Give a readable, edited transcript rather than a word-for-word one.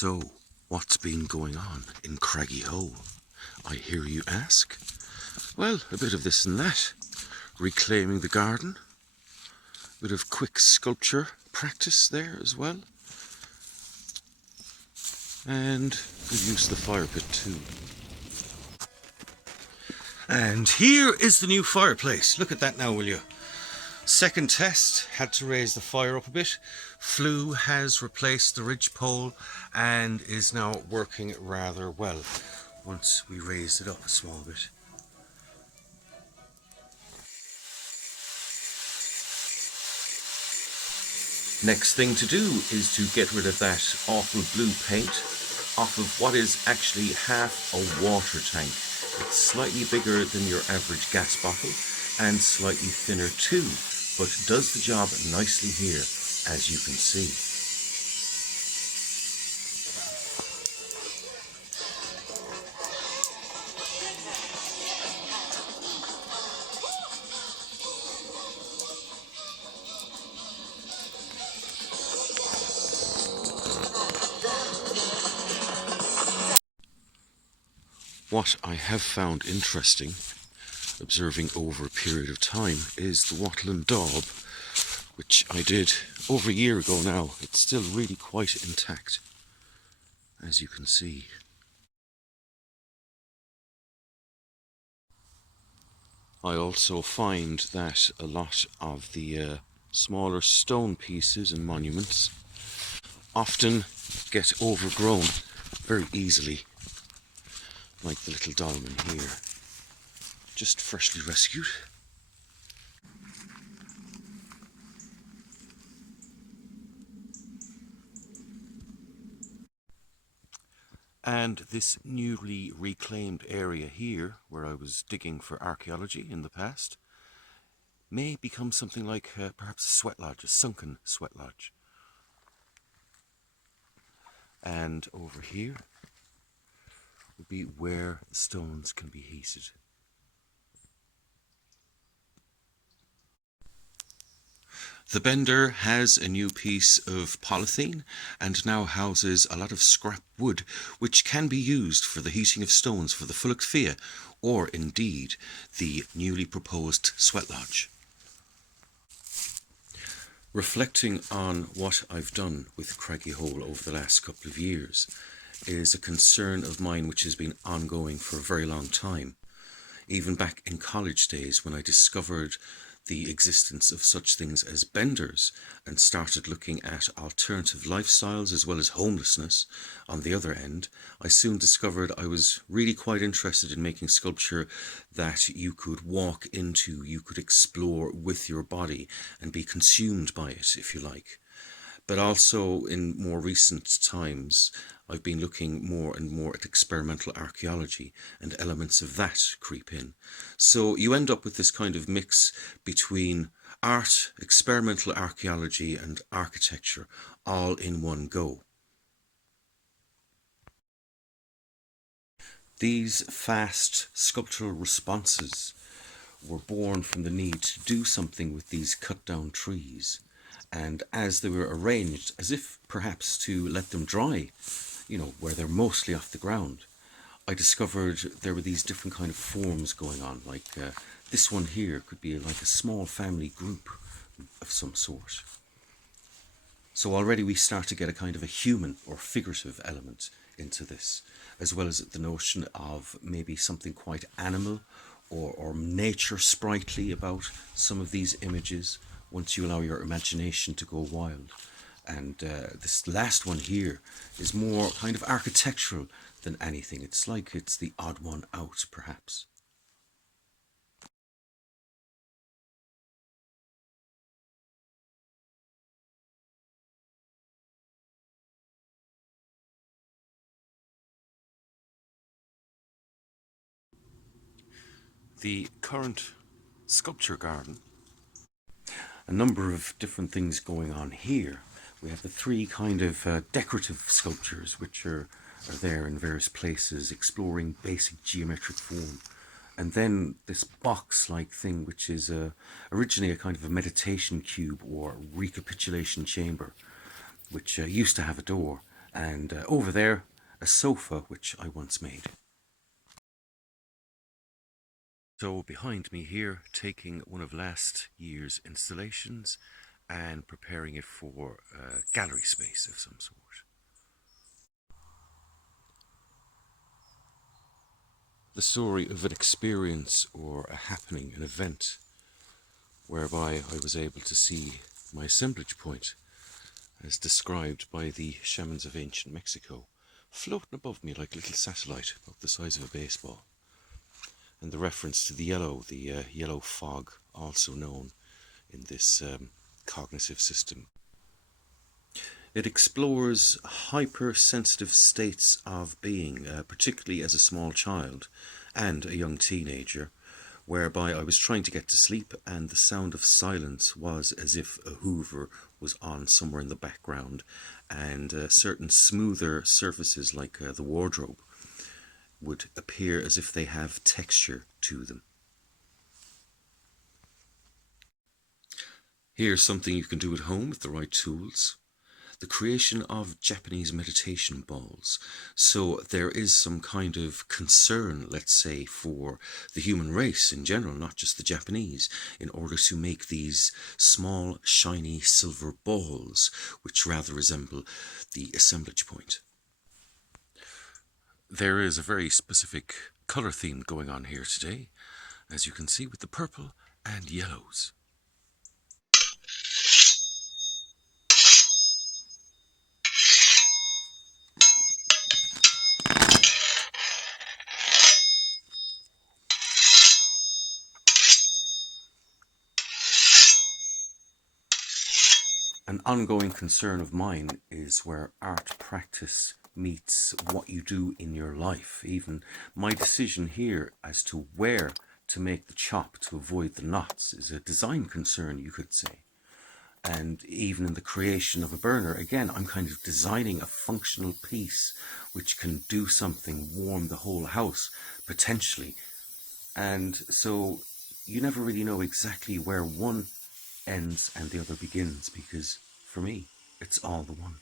So, what's been going on in Craggy Hole, I hear you ask? Well, a bit of this and that. Reclaiming the garden. A bit of quick sculpture practice there as well. And good use of the fire pit too. And here is the new fireplace. Look at that now, will you? Second test, had to raise the fire up a bit. Flue has replaced the ridge pole and is now working rather well once we raised it up a small bit. Next thing to do is to get rid of that awful blue paint off of what is actually half a water tank. It's slightly bigger than your average gas bottle and slightly thinner too, but does the job nicely here, as you can see. What I have found interesting, observing over a period of time, is the wattle and daub, which I did over a year ago now. It's still really quite intact, as you can see. I also find that a lot of the smaller stone pieces and monuments often get overgrown very easily, like the little dolmen here, just freshly rescued. And this newly reclaimed area here, where I was digging for archaeology in the past, may become something like perhaps a sweat lodge, a sunken sweat lodge. And over here would be where the stones can be heated. The bender has a new piece of polythene and now houses a lot of scrap wood which can be used for the heating of stones for the Fulach Fia or indeed the newly proposed sweat lodge. Reflecting on what I've done with Craggy Hole over the last couple of years is a concern of mine which has been ongoing for a very long time. Even back in college days when I discovered the existence of such things as benders and started looking at alternative lifestyles as well as homelessness on the other end, I soon discovered I was really quite interested in making sculpture that you could walk into, you could explore with your body and be consumed by it, if you like. But also in more recent times, I've been looking more and more at experimental archaeology and elements of that creep in. So you end up with this kind of mix between art, experimental archaeology and architecture all in one go. These fast sculptural responses were born from the need to do something with these cut down trees. And as they were arranged, as if perhaps to let them dry, where they're mostly off the ground, I discovered there were these different kind of forms going on. Like this one here could be like a small family group of some sort. So already we start to get a kind of a human or figurative element into this, as well as the notion of maybe something quite animal or nature sprightly about some of these images, once you allow your imagination to go wild. And this last one here is more kind of architectural than anything. It's like it's the odd one out, perhaps. The current sculpture garden, a number of different things going on here. We have the three kind of decorative sculptures which are there in various places exploring basic geometric form. And then this box-like thing which is originally a kind of a meditation cube or recapitulation chamber which used to have a door And over there, a sofa which I once made. So behind me here, taking one of last year's installations and preparing it for a gallery space of some sort. The story of an experience or a happening, an event, whereby I was able to see my assemblage point, as described by the shamans of ancient Mexico, floating above me like a little satellite about the size of a baseball. And the reference to the yellow fog, also known in this cognitive system. It explores hypersensitive states of being, particularly as a small child and a young teenager, whereby I was trying to get to sleep and the sound of silence was as if a hoover was on somewhere in the background, and certain smoother surfaces like the wardrobe would appear as if they have texture to them. Here's something you can do at home with the right tools. The creation of Japanese meditation balls. So there is some kind of concern, let's say, for the human race in general, not just the Japanese, in order to make these small, shiny silver balls, which rather resemble the assemblage point. There is a very specific colour theme going on here today, as you can see, with the purple and yellows. An ongoing concern of mine is where art practice meets what you do in your life. Even my decision here as to where to make the chop to avoid the knots is a design concern, you could say. And even in the creation of a burner, again, I'm kind of designing a functional piece which can do something, warm the whole house, potentially. And so you never really know exactly where one ends and the other begins, because for me, it's all the one.